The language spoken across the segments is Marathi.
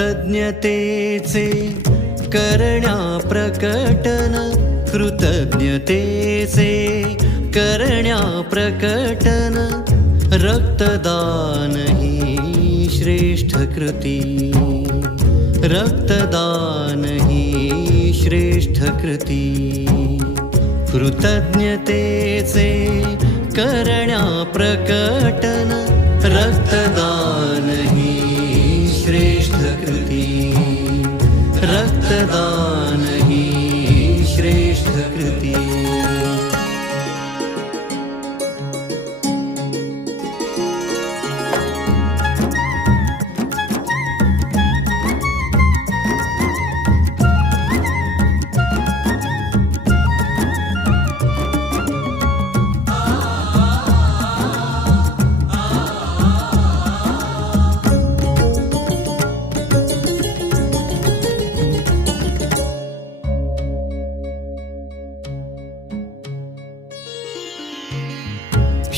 कृतज्ञतेचे करण्या प्रकटन, कृतज्ञतेचे करण्या प्रकटन, रक्तदान ही श्रेष्ठ कृती, रक्तदान ही श्रेष्ठ कृती। कृतज्ञतेचे करण्या प्रकटन, रक्तदान ही श्रेष्ठ कृती, रक्तदान ही श्रेष्ठ कृती।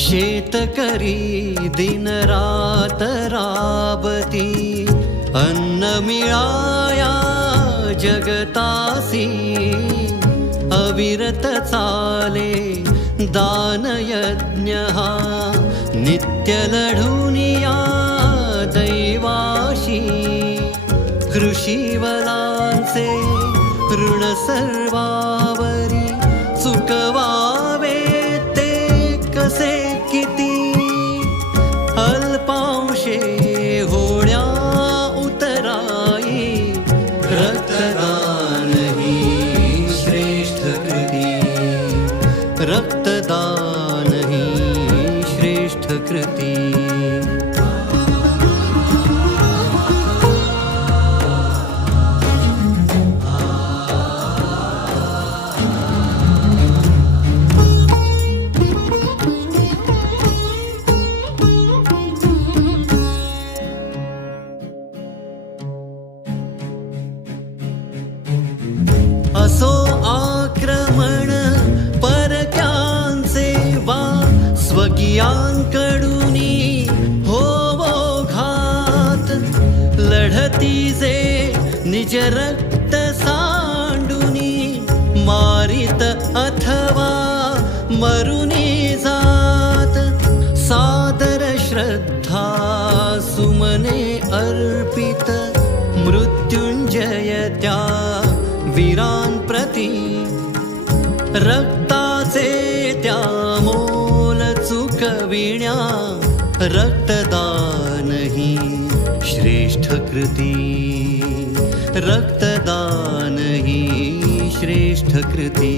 शेतकरी दिन रात राबती, अन्न मिळाया जगतासी, अविरत चाले दान यज्ञ हा, नित्य लढुनिया दैवाशी। कृषीवलांचे ऋण सर्वावरी, चुकवावे ते कसे किती, अल्पांशे होण्या उतराई, रक्तदान ही श्रेष्ठ कृती, रक्तदान ही श्रेष्ठ कृती। असो आक्रमण परक्यांचे वा, स्वकीयांकडूनी होवो घात, लढती जे निज रक्त सांडूनी, मारित अथवा मरुनी जात। सादर श्रद्धा सुमने अर्पित, मृत्युंजय त्या वीरान प्रती, रक्ताचे त्या मोल चुकविण्या, रक्तदान ही श्रेष्ठ कृती, रक्तदान ही श्रेष्ठ कृती।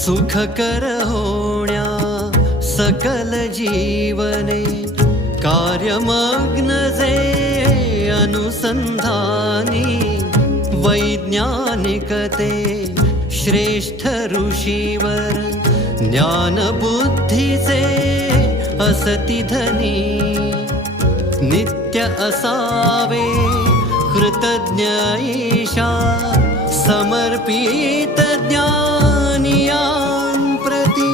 सुखकर होण्या सकल जीवने, कार्यमग्न जे अनुसंधानी, वैज्ञानिकते श्रेष्ठ ऋषीवर, ज्ञान बुद्धीचे असती धनी, नित्य असावे कृतज्ञ ईशा, समर्पित ज्ञानियां प्रति,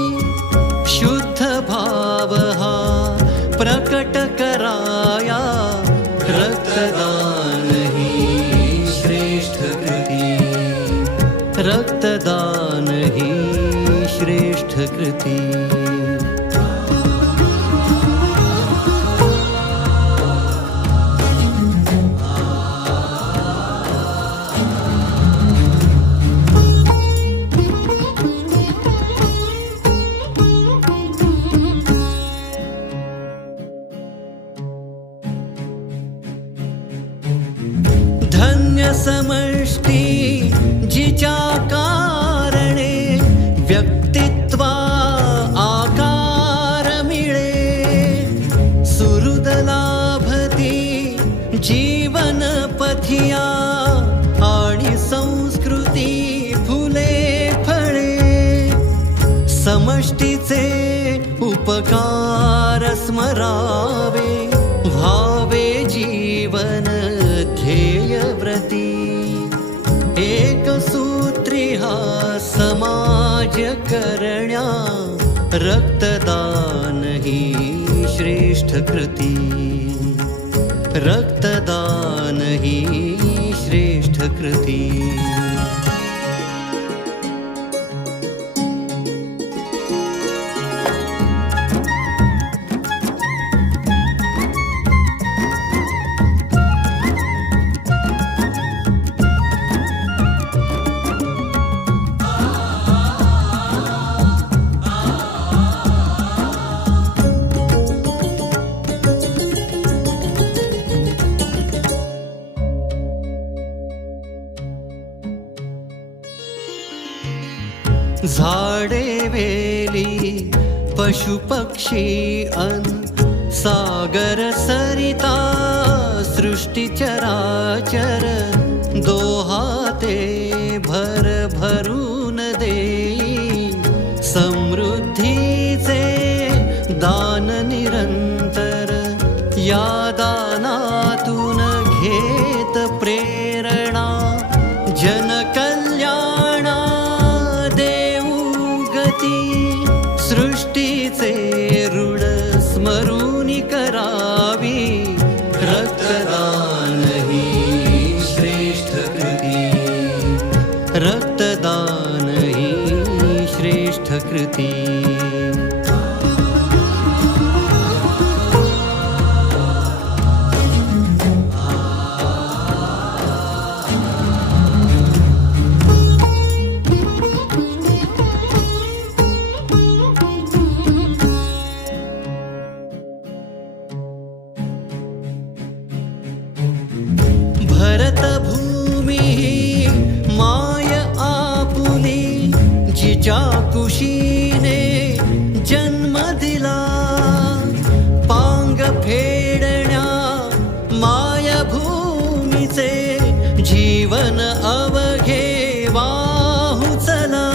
शुद्ध भाव हा प्रकट कराया, रक्तदान ही श्रेष्ठ कृती, रक्तदान ही श्रेष्ठ कृती। धन्य समष्टी जिच्या कारणे व्यक्तित्वा आकार सृष्टीचे उपकार स्मरावे, व्हावे जीवन ध्येयव्रती। एक सूत्री हा समाज करण्या, रक्तदान ही श्रेष्ठ कृती। रक्तदान ही श्रेष्ठ कृती। झाडे वेली पशुपक्षी अन सागर सरिता, सृष्टी चराचर दोहाते भर भरून देई। समृद्धीचे दान निरंतर, या दानातून घेत प्रेरणा। जनकल्याणा सृष्टीचे ऋण स्मरूनि करावी, रक्तदान ही श्रेष्ठ कृती। रक्तदान ही श्रेष्ठ कृती। भरतभूमी माय आपुली, जिच्या कुशीने जन्म दिला। पांग फेडण्या मायभूमीचे, जीवन अवघे वाहू चला।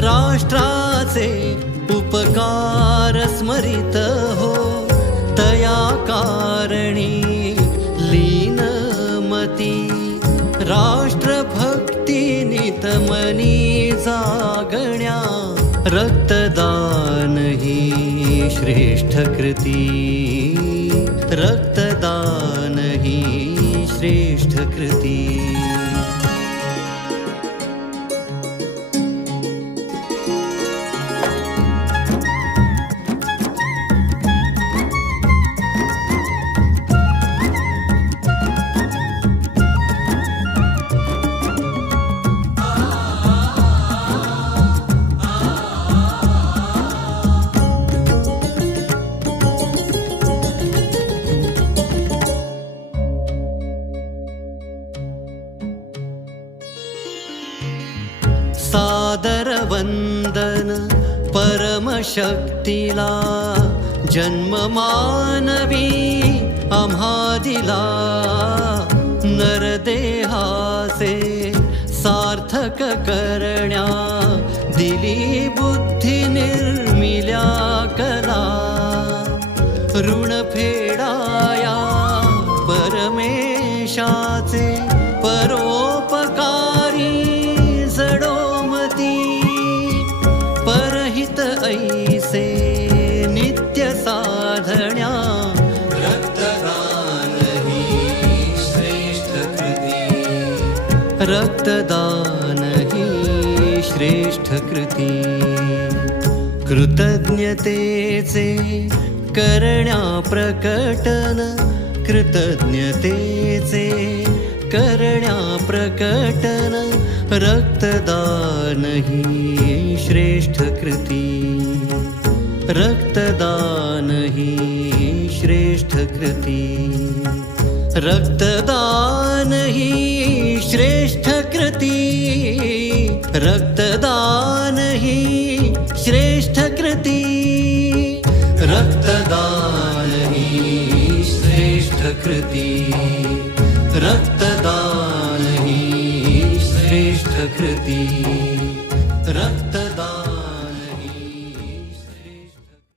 राष्ट्राचे उपकार स्मरित हो, तया कारणी राष्ट्रभक्ती नितमनी जागण्या, रक्तदान ही श्रेष्ठ कृती। रक्तदान ही श्रेष्ठ कृती। सादर वंदन परमशक्तीला, जन्म मानवी आम्हा दिला। नरदेहाचे सार्थक करण्या, दिली बुद्धी निर्मिल्या कला। ऋण फेडाया परमेशाचे, परोपकारी जडोमती। परहित ऐसे नित्य साधण्या, रक्तदान ही श्रेष्ठ कृती। रक्तदान ही श्रेष्ठ कृती। कृतज्ञतेचे करण्या प्रकटन, कृतज्ञतेचे करण्या प्रकटन। रक्तदान ही श्रेष्ठ कृती। रक्तदान ही श्रेष्ठ कृती। रक्तदान ही श्रेष्ठ कृती। रक्तदान ही श्रेष्ठ कृती। रक्तदान ही श्रेष्ठ कृती। रक्तदान ही श्रेष्ठ कृती।